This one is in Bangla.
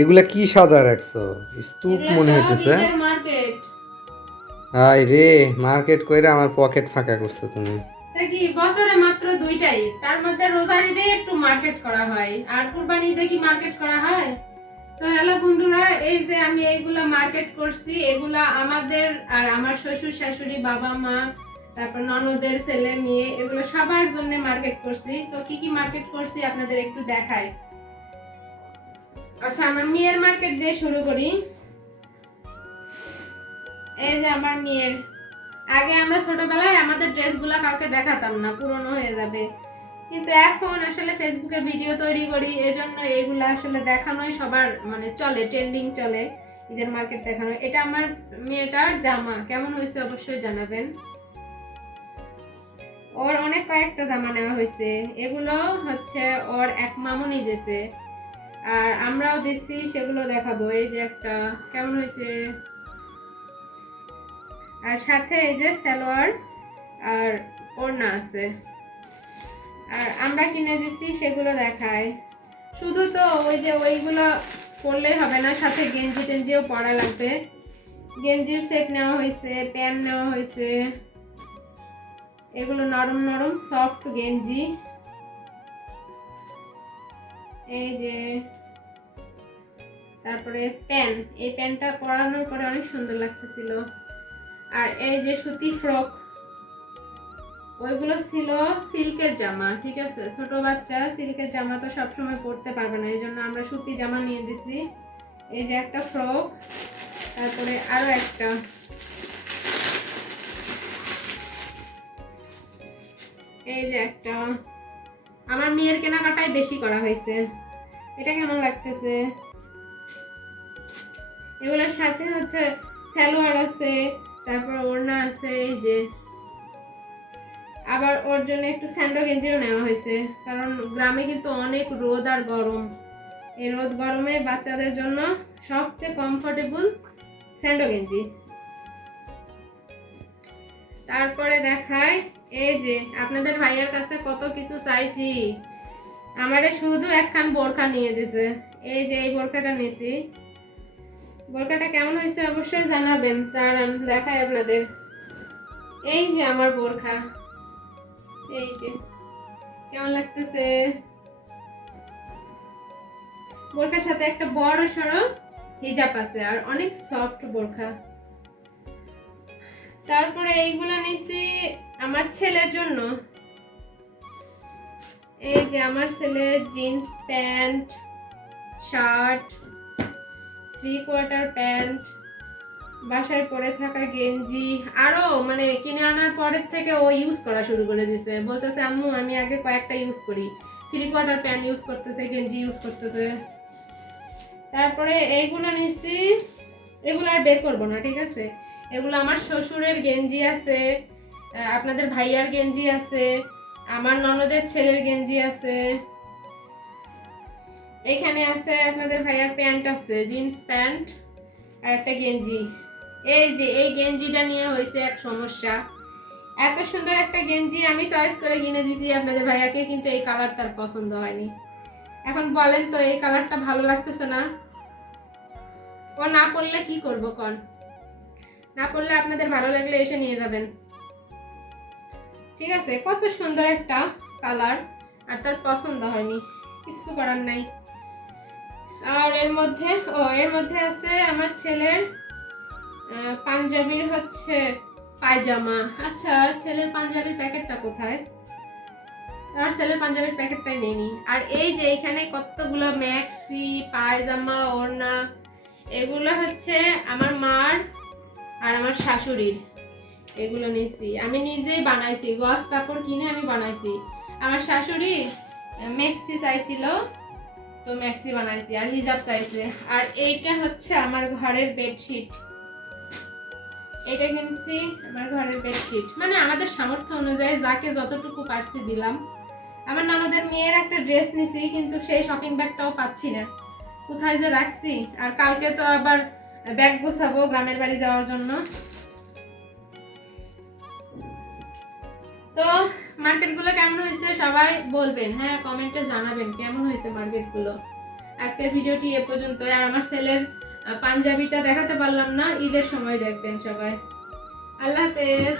এগুলা কি সাজা রাখছো? স্তূপ এগুলা মনে সব হইতেছে। ঈদের মার্কেট। হাই রে, মার্কেট কইরা আমার পকেট ফাঁকা করছো তুমি। তা কি বছরে মাত্র দুইটাই, তার মধ্যে রোজার ঈদে একটু মার্কেট করা হয়, আর কুরবানি ঈদে কি মার্কেট করা হয়? তো হ্যালো বন্ধুরা, এই যে আমি এইগুলা মার্কেট করছি, এগুলা আমাদের আর আমার শ্বশুর শাশুড়ি, বাবা মা, তারপর ননদের ছেলে মেয়ে, এগুলো সবার জন্য মার্কেট করছি। তো কি কি মার্কেট করছি আপনাদের একটু দেখাই। আচ্ছা, আমার মেয়ের মার্কেট দিয়ে শুরু করি। এই যে আমার মেয়ের, আগে আমরা ছোটবেলায় আমাদের ড্রেসগুলো কাউকে দেখাতাম না, পুরনো হয়ে যাবে, কিন্তু এখন আসলে ফেসবুকে ভিডিও তৈরি করি, এজন্য এগুলা আসলে দেখানোই সবার মানে চলে, ট্রেন্ডিং চলে ঈদের মার্কেট দেখানো। এটা আমার মেয়েটার জামা, কেমন হয়েছে অবশ্যই জানাবেন। ওর অনেক কয়েকটা জামা নেওয়া হয়েছে, এগুলো হচ্ছে ওর এক মামুনি দিয়েছে, আর আমরাও দিচ্ছি, সেগুলো দেখাবো। এই যে একটা, কেমন হয়েছে। আর সাথে এই যে সালোয়ার আর ওড়না আছে, আর আমরা কিনে দিচ্ছি, সেগুলো দেখায়। শুধু তো ওই যে ওইগুলো পরলেই হবে না, সাথে গেঞ্জি টেঞ্জিও পরা লাগবে। গেঞ্জির সেট নেওয়া হয়েছে, প্যান্ট নেওয়া হয়েছে, এগুলো নরম নরম সফট গেঞ্জি। এই যে তারপরে প্যান্ট, এই প্যান্টটা পরানোর পরে অনেক সুন্দর লাগতেছিল। আর এই যে সুতি ফ্রক, ওইগুলো ছিল সিল্কের জামা, ঠিক আছে। ছোট বাচ্চা সিল্কের জামা তো সবসময় পরতে পারবে না, এই জন্য আমরা সুতি জামা নিয়ে দিছি। এই যে একটা ফ্রক, তারপরে আরো একটা, এই যে একটা। আমার মেয়ের কেনাকাটাই বেশি করা হয়েছে। এটা কেমন লাগতেছে? এগুলোর সাথে হচ্ছে সালোয়ার আছে, তারপর ওড়না আছে। এই যে আবার ওর জন্য একটু স্যান্ডো গেঞ্জিও নেওয়া হয়েছে, কারণ গ্রামে কিন্তু অনেক রোদ আর গরম। এই রোদ গরমে বাচ্চাদের জন্য সবচেয়ে কমফোর্টেবল স্যান্ডো গেঞ্জি। তারপরে দেখায়, এই যে আপনাদের ভাইয়ার কাছে কত কিছু চাইছি, আমারে শুধু একখান বোরখা নিয়ে দিছে। এই যে এই বোরখাটা নিয়েছি, বোরখাটা কেমন হয়েছে অবশ্যই জানাবেন। দাঁড়ান দেখাই আপনাদের। এই যে আমার বোরখা, এই যে কেমন লাগতেছে। বোরখার সাথে একটা বড় সড়ো হিজাব আছে, আর অনেক সফট বোরখা। তারপরে এইগুলা নিছি আমার ছেলের জন্য। এই যে আমার ছেলে জিন্স প্যান্ট, শার্ট, 3/4 প্যান্ট, বাসায় পরে থাকা গেঞ্জি, আরো মানে কিনে আনার পরের থেকে ও ইউজ করা শুরু করে দিয়েছে। বলতেছে আম্মু আমি আগে কয়েকটা ইউজ করি, 3/4 প্যান্ট ইউজ করতেছে, গেঞ্জি ইউজ করতেছে। তারপরে এইগুলো নিচ্ছি, এগুলো আর বের করবো না, ঠিক আছে। এগুলো আমার শ্বশুরের গেঞ্জি আছে, আপনাদের ভাইয়ার গেঞ্জি আছে, আমার ননদের ছেলের গেঞ্জি আছে, এখানে আছে আপনাদের ভাইয়ার প্যান্ট আছে, জিন্স প্যান্ট আর একটা গেঞ্জি। এই যে এই গেঞ্জিটা নিয়ে হয়েছে এক সমস্যা। এত সুন্দর একটা গেঞ্জি আমি চয়েস করে কিনে দিয়েছি আপনাদের ভাইয়াকে, কিন্তু এই কালারটা তার পছন্দ হয়নি। এখন বলেন তো, এই কালারটা ভালো লাগতেছে না, ও না পড়লে কি করবো কন? না পড়লে আপনাদের ভালো লাগলে এসে নিয়ে যাবেন, ঠিক আছে। কত সুন্দর একটা কালার, আর তার পছন্দ হয়নি, কিছু করার নাই। আর এর মধ্যে আছে আমার ছেলের পাঞ্জাবির হচ্ছে পায়জামা। আচ্ছা, ছেলের পাঞ্জাবির প্যাকেটটা কোথায়? আর ছেলের পাঞ্জাবির প্যাকেটটাই নেইনি। আর এই যে এখানে কতগুলো ম্যাক্সি, পায়জামা, ওড়না, এগুলো হচ্ছে আমার মার আর আমার শাশুড়ির। এগুলো নিয়েছি, আমি নিজেই বানাইছি, গস কাপড় কিনে আমি বানাইছি। আমার শাশুড়ি ম্যাক্সি চাইছিল, তো ম্যাক্সি বানাইছি, আর হিজাব চাইছে। আর এইটা হচ্ছে আমার ঘরের বেডশিট, এটা কিনছি আমার ঘরের বেডশিট, মানে আমাদের সামর্থ্য অনুযায়ী যাকে যতটুকু পারছি দিলাম। আমার ননদের মেয়ের একটা ড্রেস নিছি, কিন্তু সেই শপিং ব্যাগটাও পাচ্ছি না, কোথায় যে রাখছি। আর কালকে তো আবার ব্যাগ গোছাবো গ্রামের বাড়ি যাওয়ার জন্য। তো মার্কেটগুলো কেমন হয়েছে সবাই বলবেন, হ্যাঁ কমেন্টে জানাবেন কেমন হয়েছে মার্কেটগুলো। আজকের ভিডিওটি এ পর্যন্ত। আর আমার ছেলের পাঞ্জাবিটা দেখাতে পারলাম না, ঈদের সময় দেখবেন সবাই। আল্লাহ হাফেজ।